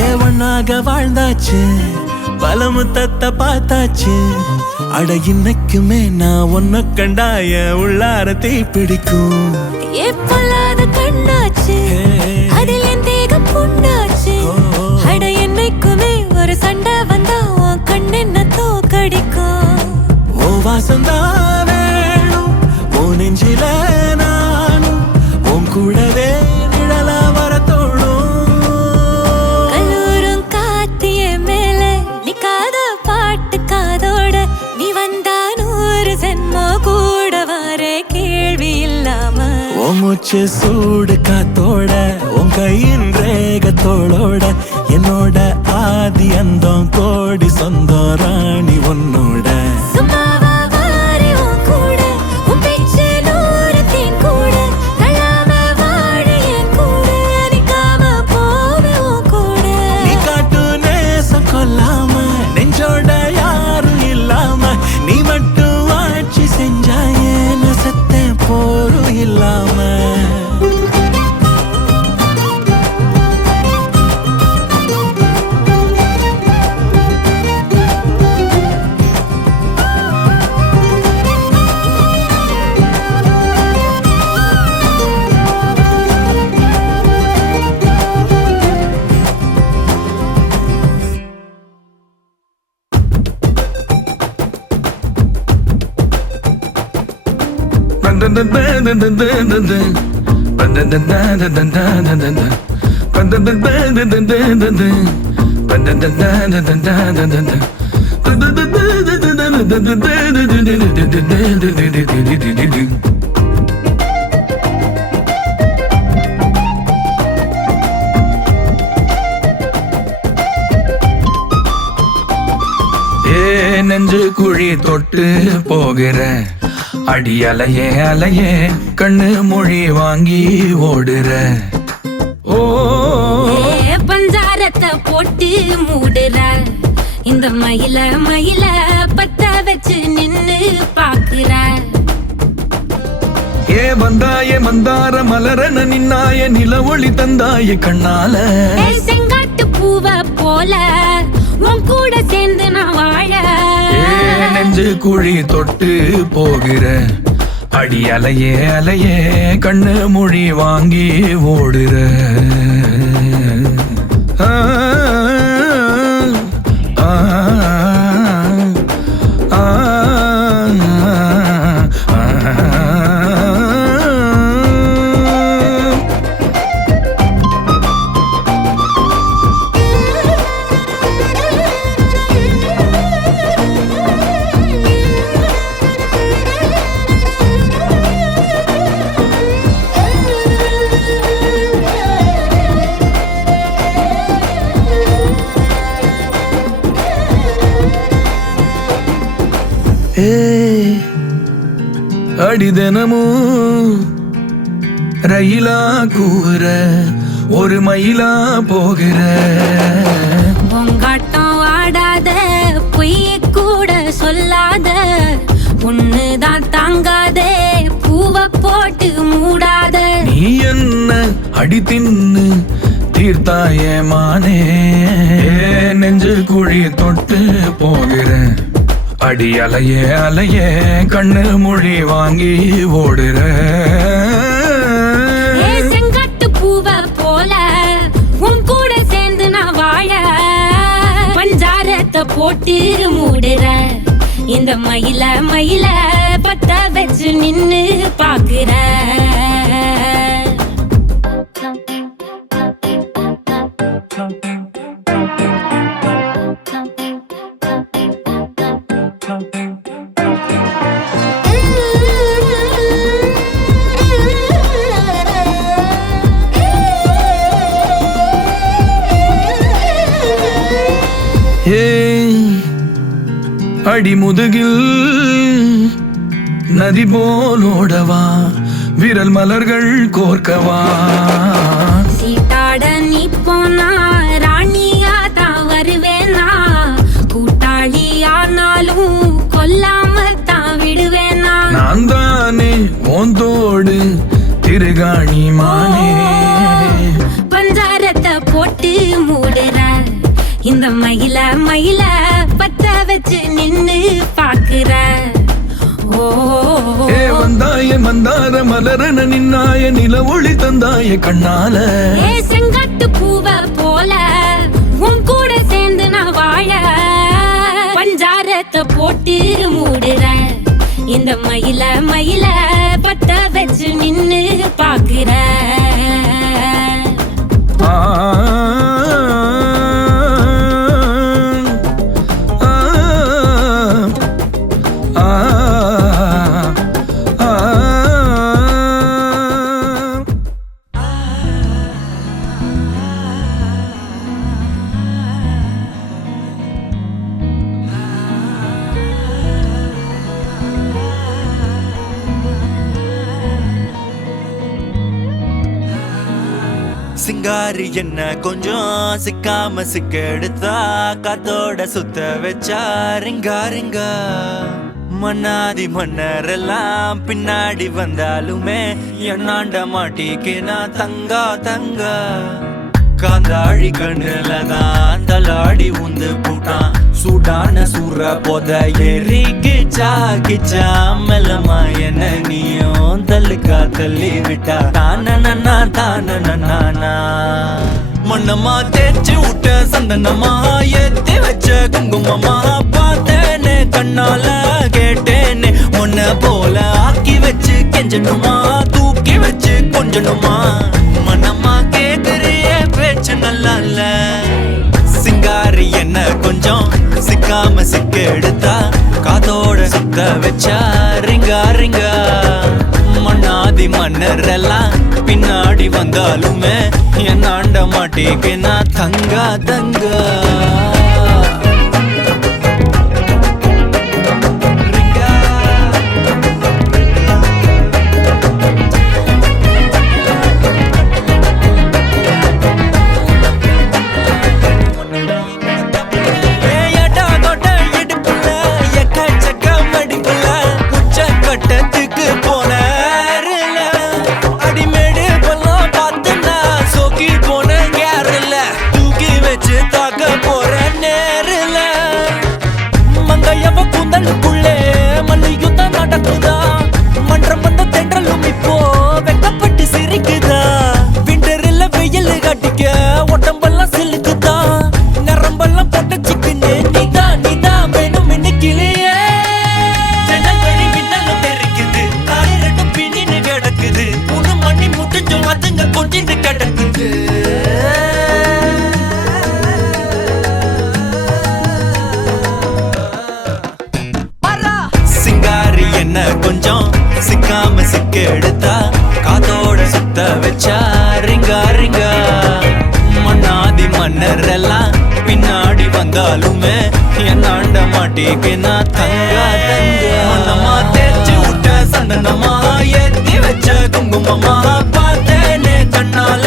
ஏவனாக வாழ்ந்தாச்சு பல முத்தத்தை பார்த்தாச்சு அட இன்னைக்குமே நான் உன்னை கண்டாய உள்ளார தீ பிடிக்கும் எப்பொல்லாத கண்ணாச்சு அதில் என் தேகம் புண்ணாச்சு அட என்னைக்குமே ஒரு சண்டை வந்தா உன் கண்ணென்ன தோக்கடிக்கும் ஓ வாசந்தான் வேணும் ஓ நெஞ்சில நானும் உன் கூடவே நிழலா வர தோணும் கல்லூரும் காத்திய மேல நிக்காத பாட்டு காதோட நீ வந்தா 100 ஜென்மோ கூட வர கேள்வி இல்லாம ஓ மூச்சு சூடு காத்தோட உன் கையின் ரேகத்தோளோட என்னோட ஆதி அந்தம் கோடி சொந்தம் ராணி உன்னோட சும்மாவா வாரி உன் கூட உன் பேச்சு நூறு தேன் கூட கல்லாம வாழ என் கூட நிக்காம போவே உன் கூட நீ காட்டு நேசம் கொல்லாம நெஞ்சோட யாரும் இல்லாம நீ மட்டும் ஆட்சி செஞ்சாயே நான் செத்தேன் போரும் இல்லாம நெஞ்சு குழி தொட்டு போகிற அடி அலையே அலையே கண்ணு மொழி வாங்கி ஓடுற ஓ பஞ்சாரத்தை போட்டு மூடுற இந்த மயில மயில பத்த வச்சு நின்னு பாக்குற ஏ வந்தாய மந்தார மலரன நின்னாய நில ஒளி தந்தாய கண்ணால செங்காட்டு பூவ போல உன் கூட சேர்ந்து நான் வாழ நெஞ்சு குழி தொட்டு போகிற அடி அலையே அலையே கண்ணு மொழி வாங்கி ஓடுற ஆ, ஆ, ஆ, ஆ, அடி தினமும் ரயிலா கூற ஒரு மயிலா போகிற பொங்காட்டம் ஆடாத பொய்ய கூட சொல்லாத பொண்ணுதான் தாங்காதே போட்டு மூடாத. நீ என்ன அடி தின்னு தீர்த்தாயே மானே, நெஞ்சு குழி தொட்டு போகிறேன். அடி அலையே அலையே கண்ணு மொழி வாங்கி ஓடுற. செங்காட்டு பூவ போல உன் கூட சேர்ந்து நான் வாழ, பஞ்சாரத்தை போட்டு மூடுற. இந்த மயில மயில பத்த வச்சு நின்னு பாக்குற. அடி முதுகில் நதி போலோடவா, விரல் மலர்கள் கோர்க்கவா. சீட்டாட நீ போனா ராணியா தான் வருவேனா, கூட்டாளி ஆனாலும் கொல்லாம தான் விடுவேனா. நான் தானே ஓந்தோடு திருகாணி மானே, பஞ்சாரத்தை போட்டு மூடுற. இந்த மயில மயில பத்த வச்சு நின்னு பாக்குற. வந்தாய மந்தார மலரன நின்னாய நில ஒளி தந்தாய கண்ணால. செங்காட்டு பூவ போல உன் கூட சேர்ந்து நான் வாழ, பஞ்சாரத்தை போட்டு மூடுற. இந்த மயில மயில பத்த வச்சு நின்னு பாக்குற. சிங்காரி என்ன கொஞ்சம் சிக்காம சிக்க எடுத்தா, காத்தோட சுத்த வச்சா ரிங்கா ரிங்கா. மன்னாதி மன்னரெல்லாம் பின்னாடி வந்தாலுமே என்னாண்ட மாட்டிக்கு நான் தங்கா தங்கா. காந்தாழி கண்ணுலதான் தலாடி உந்து பூட்டான், சூடான சூற போத ஏறி கிச்சா கிச்சா. மெல்லமா என்ன நீயும் தள்ளுக்கா தள்ளி விட்டா, தானனா தானனா. மண்ணமா தேய்ச்சி விட்ட சந்தனமா ஏத்தி வச்ச குங்குமமா, பார்த்தேனே கண்ணால கேட்டேனே உன்ன போல ஆக்கி வச்சு கெஞ்சணுமா, தூக்கி வச்சு கொஞ்சணுமா. மனமா கேக்குறிய பேச்சு நல்லா இல்ல. சிங்காரி என்ன கொஞ்சம் சிக்காம சிக்க எடுத்தா, காதோட சுத்த வச்சா ரிங்கா ரிங்கா. மண்ணாதி மன்னரெல்லாம் பின்னாடி வந்தாலுமே என்னாண்ட மாட்டேக்கு நான் தங்கா தங்கா. கொஞ்சம் சிக்காம சிக்க எடுத்தா, காதோட சுத்த வச்சா ரிங்கா ரிங்கா. மண்ணாதி மன்னரெல்லாம் பின்னாடி வந்தாலுமே என்னாண்ட மாட்டேக்கு நான் தங்கா தங்கா. மண்ணமா தேய்ச்சி விட்ட சந்தனமா ஏத்தி வச்ச குங்குமமா, பார்த்தேனே கண்ணால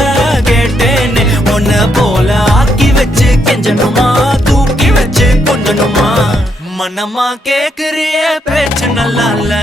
கேட்டேனே உன்ன போல ஆக்கி வச்சு கெஞ்சணுமா, தூக்கி வச்சு கொஞ்சணுமா. மனமா கேக்குறிய பேச்சு நல்லா இல்ல.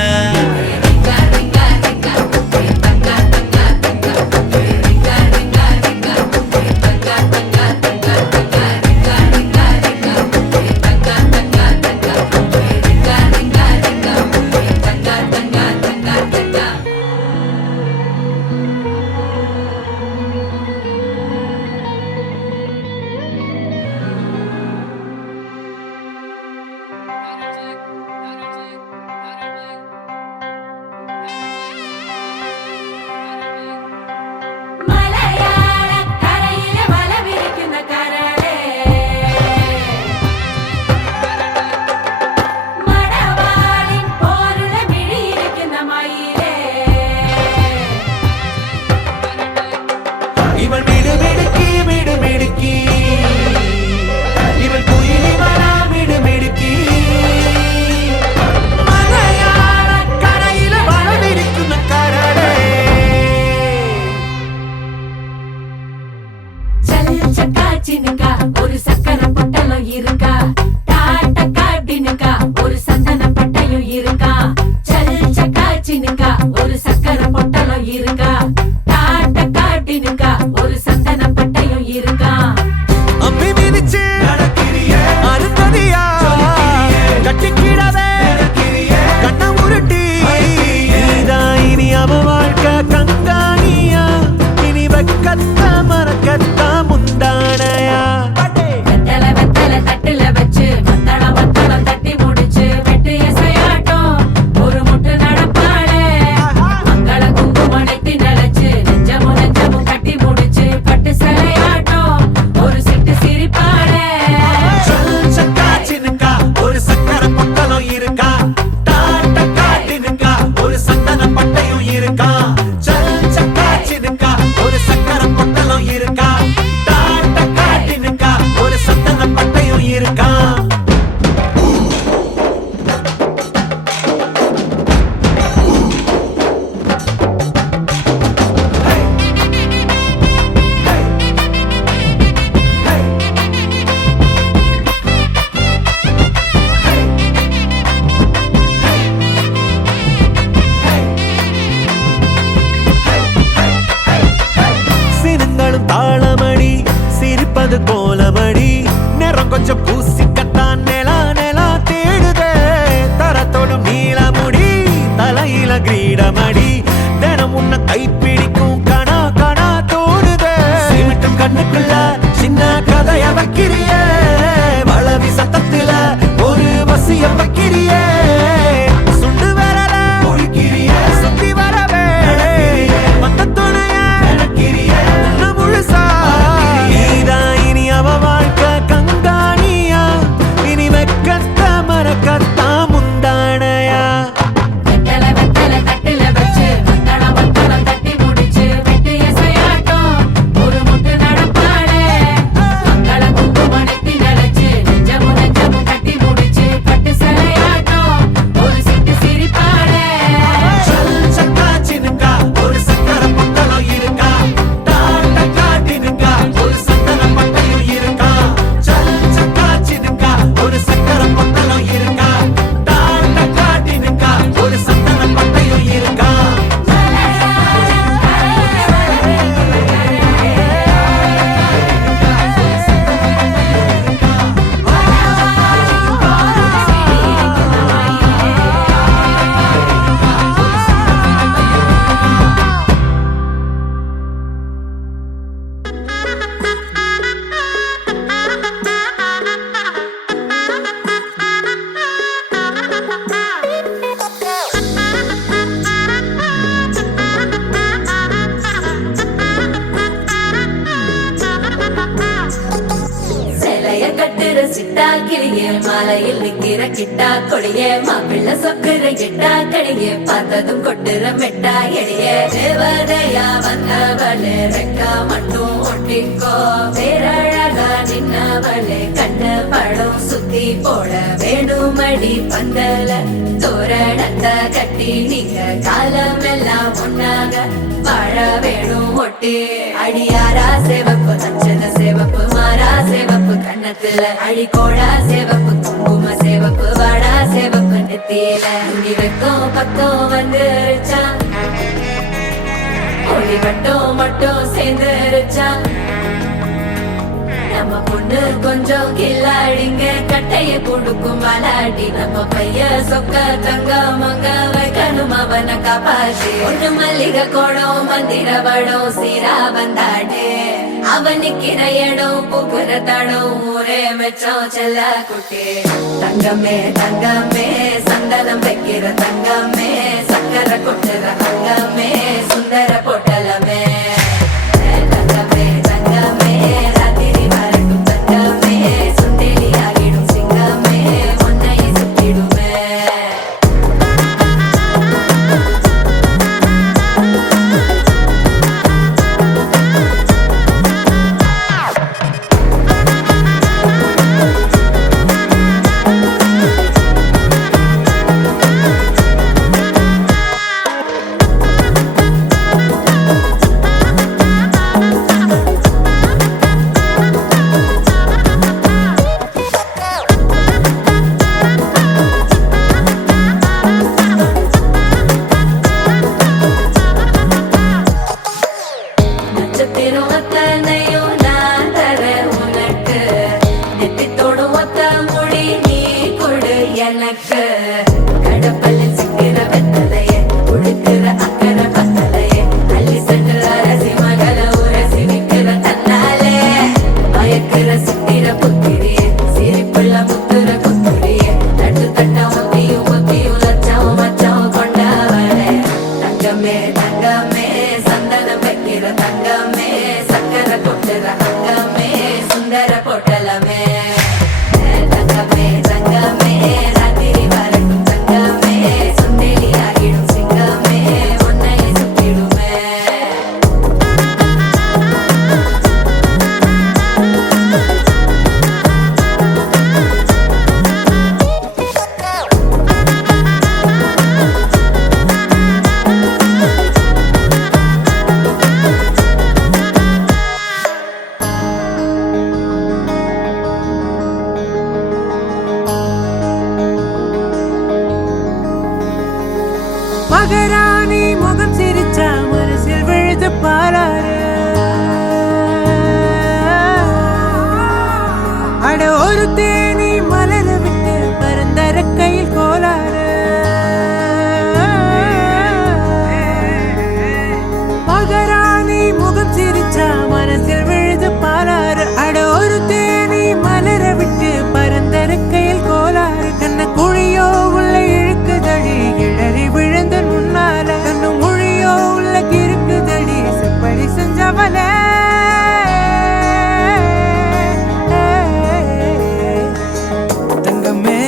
காய்ச்சினுக்கா ஒரு சக்கரை பொட்டலம் இருக்கா காட்ட காட்டினுக்கா ஒரு சந்தன பட்டையும் இருக்கா அம்மி மிதிச்சு அருந்ததியா கட்டிக்கிடவே கண்ண உருட்டி நீதான் இனி அவ வாழ்க்கை கங்காணியா இனி வெக்கத்த மறக்கத்த முந்தானையா வெத்தலை வெத்தலை தட்டுல வச்சு மத்தளம் மத்தளம் தட்டி முடிச்சு வெட்டு எசையாட்டம் ஒரு முட்டு நடப்பாளே மங்கள குங்குமம் நெத்தி நினைச்சு நெஞ்சமும் நெஞ்சமும் கட்டி முடிச்சு பட்டு சிலையாட்டம் ஒரு சிட்டு சிரிப்பாளே காச்சினுக்கா ஒரு சக்கரை பொட்டலம் இருக்கா டாட்ட காட்டினுக்கா ஒரு சந்தன பட்டையும் இருக்கா காச்சினுக்கா ஒரு சக்கரை பொட்டலம் இருக்கா டாட்ட காட்டினுக்கா ஒரு சந்தன பட்டையும் இருக்கா சினங்களும் தாளமடி சிரிப்பது கோலமடி நிறம் கொஞ்சம் பூசிக்கத்தான் நிலா நிலா தேடுதே தரத்தோடும் நீளமுடி தலையில கிரீடமடி தினம் உன்னை கைப்பிடிக்கும் கணா கணா தோடுதே சிமிட்டும் கண்ணுக்குள்ள சின்ன கதைய வைக்கிறியே வளவி சத்தத்துல ஒரு வசிய வைக்கிறியே சுண்டு வரல ஒழிக்கிறியே சுத்தி வரவே மத்த துணைய உன்னை முழுசா நீதான் இனி அவ வாழ்க்கை கங்காணியா இனி வெக்கத்த மறக்கத்தா முந்தானையா வெத்தலை வெத்தலை தட்டுல வச்சு மத்தளம் மத்தளம் தட்டி முடிச்சு வெட்டு எசையாட்டம் ஒரு முட்டு நடப்பாளே மங்கள குங்குமம் நெத்தி நினைச்சு நெஞ்சமும் நெஞ்சமும் கட்டி முடிச்சு பட்டு சிலையாட்டம் ஒரு சிட்டு சிரிப்பாளே காச்சினுக்கா ஒரு சக்கரை பொட்டலம் இருக்கா டாட்ட காட்டினுக்கா ஒரு சந்தன பட்டையும் இருக்கா காச்சினுக்கா ஒரு சக்கரை பொட்டலம் இருக்கா டாட்ட காட்டினுக்கா ஒரு சந்தன பட்டையும் இருக்கா சிலைய கட்டுற சிட்டா கிளியே மாலையில் நிக்கிற கிட்டா கொடியே மாப்பிள்ள சொக்குற கிட்டா கடியே பார்த்ததும் கொட்டுற மெட்டா எளியே தேவதையா வந்தவளே ரெக்கா மட்டும் ஒட்டிக்கோ பேரழகா நின்னவளே கண்ணு படம் சுத்தி போட வேணுமடி பந்தல தோரணத்தை கட்டி நீங்க காலமெல்லாம் ஒன்னாக வாழ வேணும் ஒட்டி அடியாரா சிவப்பு நச்சன சிவப்பு மாறா சிவப்பு கண்ணத்துல அடிக்கோடா சிவப்பு குங்கும சிவப்பு வாடா சிவப்பு நெத்தியில முடி வைக்கும் பக்கம் வந்துருச்சா ஒளி மட்டும் சேர்ந்துருச்சா நம்ம பொண்ணு கொஞ்சம் கில்லாடிங்க கட்டைய கொடுக்கும் வாலாடி நம்ம பைய சொக்க தங்க மங்க வைக்கணும் அவனை காப்பாத்தி ஒண்ணு மல்லிகை கோடம் மந்திர வடம் சீரா வந்தாடே அவன் நிக்கிற இடம் பூக்குற தடம் ஊரே மெச்சம் செல்ல குட்டி தங்கமே தங்கமே சந்தனம் வைக்கிற தங்கமே சக்கரை கொட்டுற தங்கமே சுந்தர பொட்டலமே தங்கமே தங்கமே ராத்திரி வரட்டும் தங்கமே சுண்டேலி ஆகிடும் சிங்கமே ஒன்னை சுத்திடுமே தங்கமே தங்கமே சந்தனம் வைக்கிற தங்கமே சக்கரை கொட்டுற தங்கமே சுந்தர பொட்டலமே தங்கமே தங்கமே ராத்திரி வரைக்கும் தங்கமே சுந்தேலி ஆகிடும் சிங்கமே உன்னைய சுத்திடுமே மகராணி முகம் சிரிச்சா மனசில் விழுது பாராரு அட ஒரு தேனி மலர விட்டு பரந்தர கையில் கோலாறு மகராணி முகம் சிரிச்சா மனசில் விழுது பாராரு அட ஒரு தேனி மலர விட்டு பரந்தர கையில் கோலாறு கண்ண குழியோ உள்ள இழுக்குதடி கிழறி விழுந்த முன்னால கண்ணு மொழியோ உள்ள கிறுக்குதடி செப்படி செஞ்சவளே தங்கமே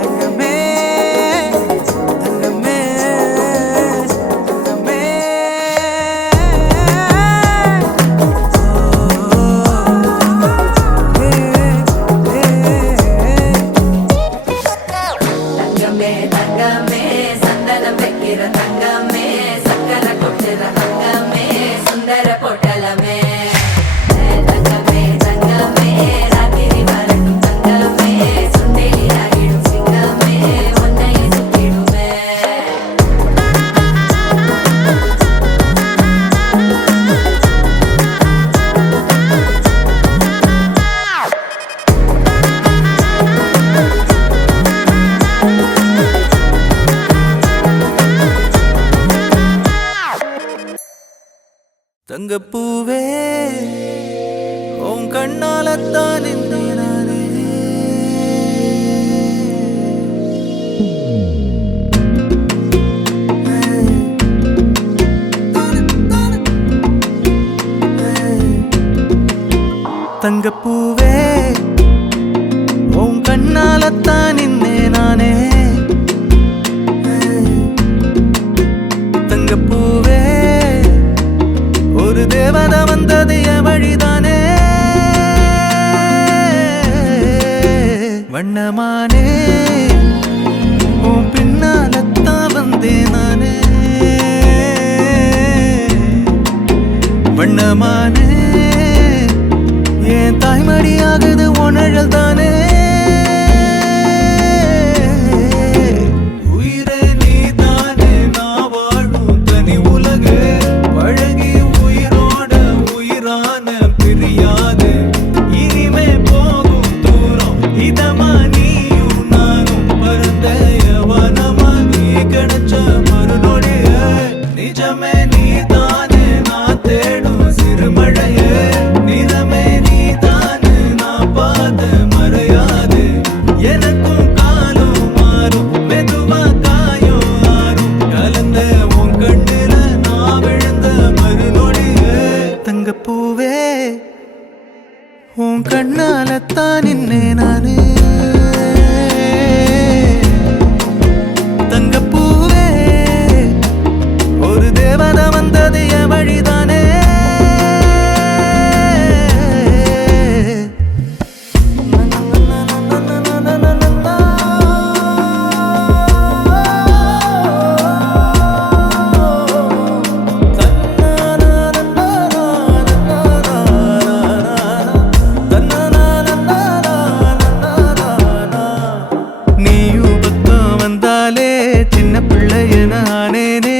தங்கமே தங்கமே தங்கமே தங்கமே தங்கமே சந்தனம் வைக்கிற தங்கமே சக்கரை கொட்டுற தங்கமே சுந்தர பொட்டலமே தங்கமே தங்கமே ராத்திரி வரைக்கும் தங்கமே சுந்தேலி ஆகிடும் சிங்கமே உன்னைய சுத்திடுமே தங்கப்பூவே உன் கண்ணாலத்தான் நானே தங்கப்பூவே உன் கண்ணாலத்தான் நானே தங்கப்பூவே ஒரு தேவதை வந்தது என் வழிதானே வண்ணமானே உன் பின்னாலத்தான் வந்தேன் நானே வண்ணமானே என் தாய்மடியாகுது உணழல் தானே உயிரே நீ தானே நான் வாழும் தனி உலகு பழகி உயிரோட உயிரான பிரியாது இனிமே போகும் தூரம் இதமா நீயும் நானும் பரந்த யவனமா நீ கிடைச்ச மறுநொடிய நிஜமே நீ தானே நான் தேடும் சிறுமழையே நிறமே நீ தானே நான் பார்த்த மறையாது எனக்கும் காலம் மாறும் மெதுவா காயம் ஆறும் கலந்த உன் கண்ணுல நான் விழுந்த மறுநொடியே தங்கப்பூவே உன் கண்ணாலத்தான் நின்னே நானே தங்கப்பூவே ஒரு தேவதை வந்தது என் வழிதானே நீயும் பக்கம் வந்தாலே சின்ன பிள்ளையன ஆனேனே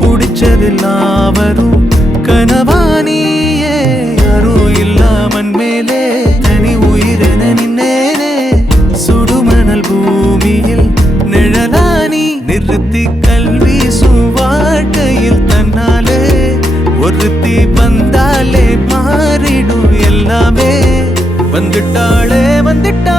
பிடிச்சதெல்லாம் வரும் கனவானியே யாரும் இல்லாமன் மேலே தனி உயிரென நின்னேனே சுடுமணல் பூமியில் நிழலானி நிறுத்தி கல்வி வாழ்க்கையில் தன்னாலே ஒருத்தி வந்தாலே மாறிடும் எல்லாமே வந்துட்டாளே வந்துட்டா